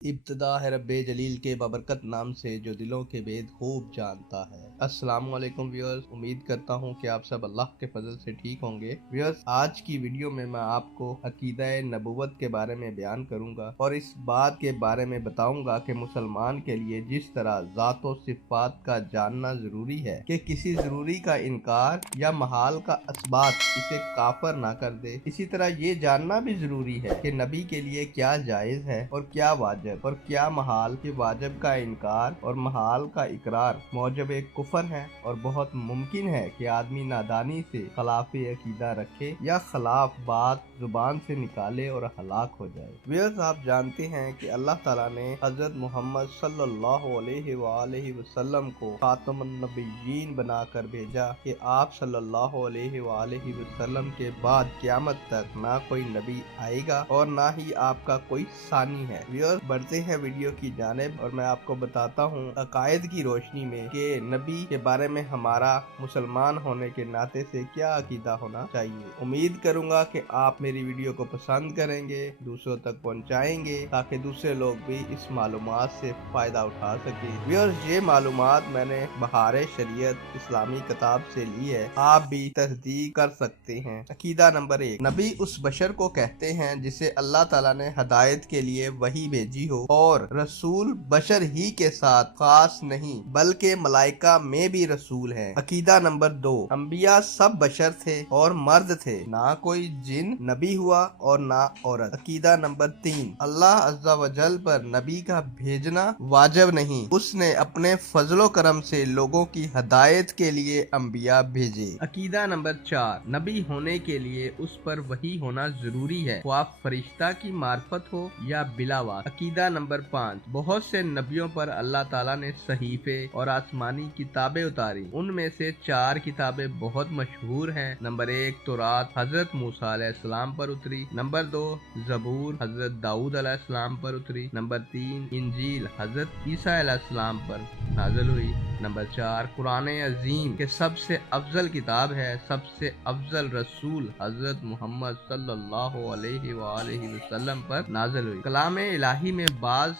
इब्तिदा है रब्बे जलील के बाबरकत नाम से जो दिलों के भेद खूब जानता है। अस्सलाम वालेकुम व्यूअर्स, उम्मीद करता हूँ कि आप सब अल्लाह के फजल से ठीक होंगे। व्यूअर्स, आज की वीडियो में मैं आपको अकीदा नबूवत के बारे में बयान करूंगा और इस बात के बारे में बताऊंगा कि मुसलमान के लिए जिस तरह ज़ात व सिफ़ात का जानना ज़रूरी है कि किसी ज़रूरी का इनकार या महाल का असबात इसे काफर ना कर दे, इसी तरह ये जानना भी ज़रूरी है कि नबी के लिए क्या जायज़ है और क्या वाजिब और क्या महाल के वाजिब का इनकार और महाल का इकरार मौजब एक कुफर है। और बहुत मुमकिन है कि आदमी नादानी से खिलाफ अकीदा रखे या खिलाफ बात जुबान से निकाले और हलाक हो जाए। व्यूअर्स, आप जानते हैं कि अल्लाह ताला ने हजरत मोहम्मद सल्लल्लाहु अलैहि वसल्लम को खातमुन नबिय्यीन बनाकर भेजा कि आप सल्लल्लाहु अलैहि वसल्लम के बाद क़यामत तक ना कोई नबी आएगा और ना ही आपका कोई सानी है। व्यूअर्स, बढ़ते हैं वीडियो की जानिब और मैं आपको बताता हूँ अकायद की रोशनी में कि नबी के बारे में हमारा मुसलमान होने के नाते से क्या अकीदा होना चाहिए। उम्मीद करूंगा कि आप मेरी वीडियो को पसंद करेंगे, दूसरों तक पहुंचाएंगे ताकि दूसरे लोग भी इस मालूमात से फायदा उठा सकें। व्यूअर्स, ये मालूमात मैंने बहार शरीयत इस्लामी किताब से ली है, आप भी तस्दीक कर सकते हैं। अकीदा नंबर 1, नबी उस बशर को कहते हैं जिसे अल्लाह ताला ने हदायत के लिए वही भेजी हो और रसूल बशर ही के साथ खास नहीं बल्कि मलाइका में भी रसूल है। अकीदा नंबर 2, अंबिया सब बशर थे और मर्द थे, ना कोई जिन नबी हुआ और ना औरत। अकीदा नंबर 3, अल्लाह अज़्ज़ा वजल पर नबी का भेजना वाजिब नहीं, उसने अपने फजलो करम से लोगों की हदायत के लिए अंबिया भेजे। अकीदा नंबर 4, नबी होने के लिए उस पर वही होना जरूरी है, वो आप फरिश्ता की मार्फत हो या बिलावास। अकीदा नंबर 5, बहुत से नबियों पर अल्लाह ताला ने सहीफे और आसमानी किताबें उतारी, उनमें से 4 किताबें बहुत मशहूर हैं। नंबर 1 तौरात हजरत मूसा अलैहिस्सलाम पर उतरी। नंबर 2 जबूर हजरत दाऊद अलैहिस्सलाम पर उतरी। नंबर 3 इंजील हजरत ईसा अलैहिस्सलाम पर नाज़िल हुई। नंबर 4 कुरान अजीम के सबसे अफजल किताब है, सबसे अफजल रसूल हजरत मोहम्मद सल्लल्लाहु अलैहि वसल्लम पर नाज़िल हुई। कलाम इलाही में बाज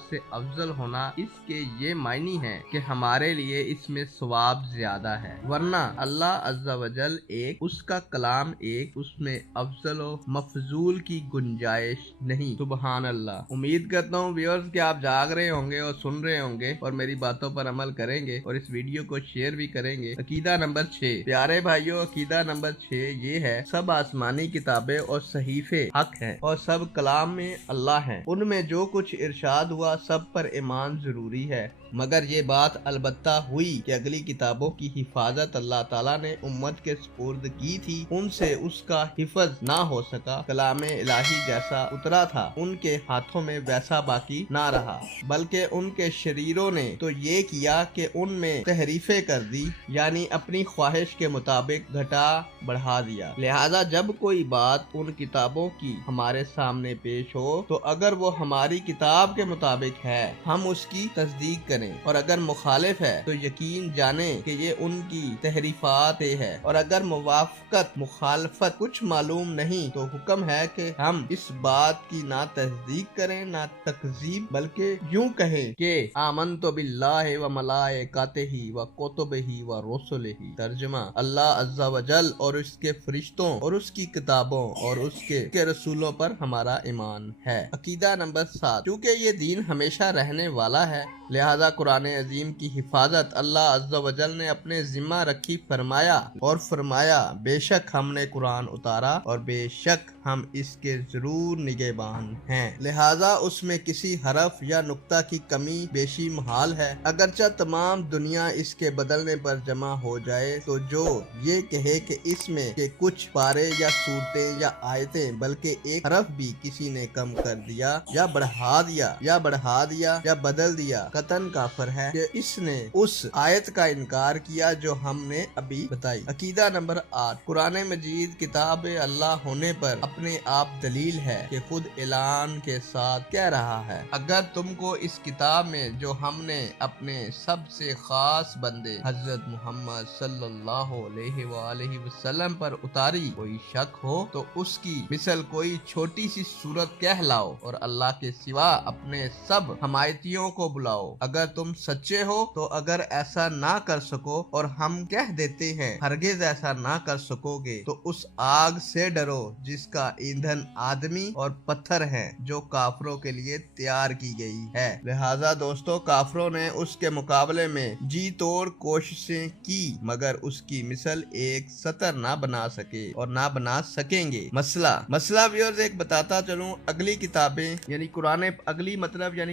से अफजल होना इसके ये मायनी है कि हमारे लिए इसमें सवाब ज्यादा है, वरना अल्लाह अज़्ज़ा वजल एक, उसका कलाम एक, उसमें अफजल व मफजूल की गुंजाइश नहीं। सुबहान अल्लाह। उम्मीद करता हूँ व्यूअर्स कि आप जाग रहे होंगे और सुन रहे होंगे और मेरी बातों पर अमल करेंगे और इस वीडियो को शेयर भी करेंगे। अकीदा नंबर 6, प्यारे भाइयों, अकीदा नंबर 6 ये है, सब आसमानी किताबें और सहीफे हक हैं और सब कलाम में अल्लाह हैं, उनमें जो कुछ इरशाद हुआ सब पर ईमान जरूरी है, मगर ये बात अलबत्ता हुई कि अगली किताबों की हिफाजत अल्लाह ताला ने उम्मत के सुपुर्द की थी, उनसे उसका हिफज ना हो सका। कलाम इलाही जैसा उतरा था उनके हाथों में वैसा बाकी ना रहा, बल्कि उनके शरीरों ने तो ये किया कि उनमें तहरीफें कर दी, यानी अपनी ख्वाहिश के मुताबिक घटा बढ़ा दिया। लिहाजा जब कोई बात उन किताबों की हमारे सामने पेश हो तो अगर वो हमारी किताब के मुताबिक है हम उसकी तस्दीक करें, और अगर मुखालिफ है तो यकीन जाने कि ये उनकी तहरीफात है, और अगर मुवाफकत मुखालफत कुछ मालूम नहीं तो हुक्म है कि हम इस बात की ना तस्दीक करें ना तकजीब, बल्कि यूं कहें कि आमनतु बिल्लाहि व मलाइकातिही व कुतुबिही व रुसुलिही। तर्जुमा, अल्लाह अज़्ज़ा वजल और उसके फरिश्तों और उसकी किताबों और उसके रसूलों पर हमारा ईमान है। अकीदा नंबर 7, क्योंकि ये दीन हमेशा रहने वाला है, लिहाजा कुरान अजीम की हिफाजत अल्लाह अज़्ज़ा वजल ने अपने जिम्मा रखी। फरमाया बेशक हमने कुरान उतारा और बेशक हम इसके जरूर निगहबान हैं, लिहाजा उसमें किसी हरफ या नुक्ता की कमी बेशी मुहाल है। अगरचा तमाम दुनिया इसके बदलने पर जमा हो जाए तो जो ये कहे कि इसमें के कुछ पारे या सूरतें या आयतें बल्कि एक हरफ भी किसी ने कम कर दिया या बढ़ा दिया या बदल दिया, कतन काफिर है कि इसने उस आयत का इनकार किया जो हमने अभी बताई। अकीदा नंबर 8, कुरान मजीद किताब اللہ ہونے پر اپنے آپ دلیل ہے کہ خود اعلان کے ساتھ کہہ رہا ہے، اگر تم کو اس کتاب میں جو ہم نے اپنے سب سے خاص بندے حضرت محمد صلی اللہ علیہ وآلہ وسلم پر اتاری کوئی شک ہو تو اس کی مثل کوئی چھوٹی سی سورت کہہ لاؤ اور اللہ کے سوا اپنے سب حمایتیوں کو بلاؤ۔ اگر تم سچے ہو تو اگر ایسا نہ کر سکو اور ہم کہہ دیتے ہیں ہرگز ایسا نہ کر سکو گے تو اس آگ سے ڈرو جس کا ایندھن آدمی اور پتھر ہے جو کافروں کے لیے تیار کی گئی ہے۔ لہذا دوستو، کافروں نے اس کے مقابلے میں جی توڑ کوششیں کی مگر اس کی مثل ایک سطر نہ بنا سکے اور نہ بنا سکیں گے۔ مسئلہ ویورز ایک بتاتا چلوں، اگلی کتابیں یعنی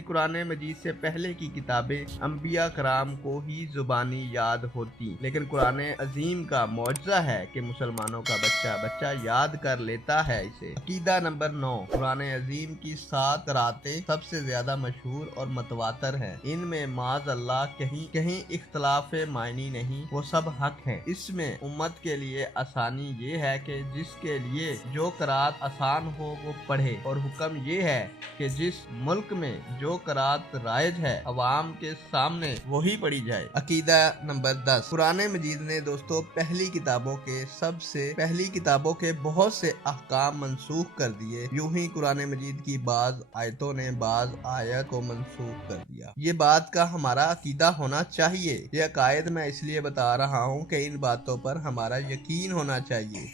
قرآن مجید سے پہلے کی کتابیں انبیاء کرام کو ہی زبانی یاد ہوتی، لیکن قرآن عظیم کا معجزہ ہے کہ مسلمانوں کا بچہ یاد کر لیتا ہے اسے۔ عقیدہ نمبر 9، قرآن عظیم کی 7 قراتیں سب سے زیادہ مشہور اور متواتر ہیں۔ ان میں معاذ اللہ کہیں اختلاف معنی نہیں، وہ سب حق ہیں۔ اس میں امت کے لیے آسانی یہ ہے کہ جس کے لیے جو قرات آسان ہو وہ پڑھے، اور حکم یہ ہے کہ جس ملک میں جو قرات رائج ہے عوام کے سامنے وہی پڑھی جائے۔ عقیدہ نمبر 10، قرآن مجید نے دوستو پہلی کتابوں کے بہت سے احکام منسوخ کر دیے، یوں ہی قرآن مجید کی بعض آیتوں نے بعض آیت کو منسوخ کر دیا۔ یہ بات کا ہمارا عقیدہ ہونا چاہیے۔ یہ عقائد میں اس لیے بتا رہا ہوں کہ ان باتوں پر ہمارا یقین ہونا چاہیے۔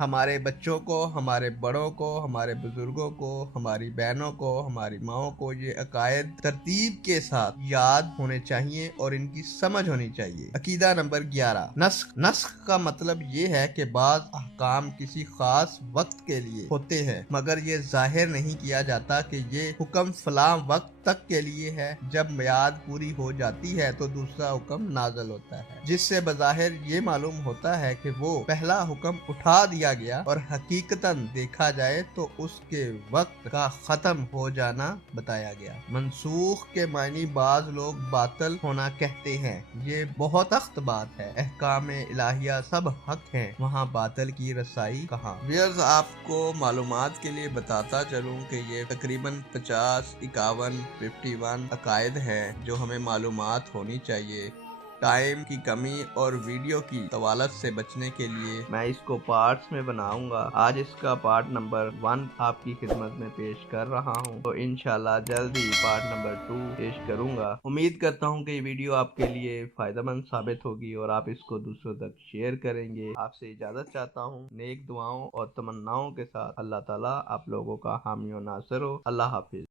ہمارے بچوں کو، ہمارے بڑوں کو، ہمارے بزرگوں کو، ہماری بہنوں کو، ہماری ماؤں کو یہ عقائد ترتیب کے ساتھ یاد ہونے چاہیے اور ان کی سمجھ ہونی چاہیے۔ عقیدہ نمبر 11، نسخ کا مطلب یہ ہے کہ بعض احکام کسی خاص وقت کے لیے ہوتے ہیں مگر یہ ظاہر نہیں کیا جاتا کہ یہ حکم فلاں وقت تک کے لیے ہے، جب میعاد پوری ہو جاتی ہے تو دوسرا حکم نازل ہوتا ہے، جس سے بظاہر یہ معلوم ہوتا ہے کہ وہ پہلا حکم اٹھا دیا گیا اور حقیقتاً دیکھا جائے تو اس کے وقت کا ختم ہو جانا بتایا گیا۔ منسوخ کے معنی بعض لوگ باطل ہونا کہتے ہیں، یہ بہت سخت بات ہے۔ احکام الہیہ سب حق ہیں، وہاں باطل کی رسائی کہاں؟ ویئرز، آپ کو معلومات کے لیے بتاتا چلوں کہ یہ تقریباً 50، 51 عقائد ہیں جو ہمیں معلومات ہونی چاہیے۔ ٹائم کی کمی اور ویڈیو کی طوالت سے بچنے کے لیے میں اس کو پارٹس میں بناؤں گا۔ آج اس کا پارٹ نمبر 1 آپ کی خدمت میں پیش کر رہا ہوں، تو انشاءاللہ جلد ہی پارٹ نمبر 2 پیش کروں گا۔ امید کرتا ہوں کہ یہ ویڈیو آپ کے لیے فائدہ مند ثابت ہوگی اور آپ اس کو دوسروں تک شیئر کریں گے۔ آپ سے اجازت چاہتا ہوں نیک دعاؤں اور تمناؤں کے ساتھ۔ اللہ تعالیٰ آپ لوگوں کا حامی و ناصر ہو۔ اللہ حافظ۔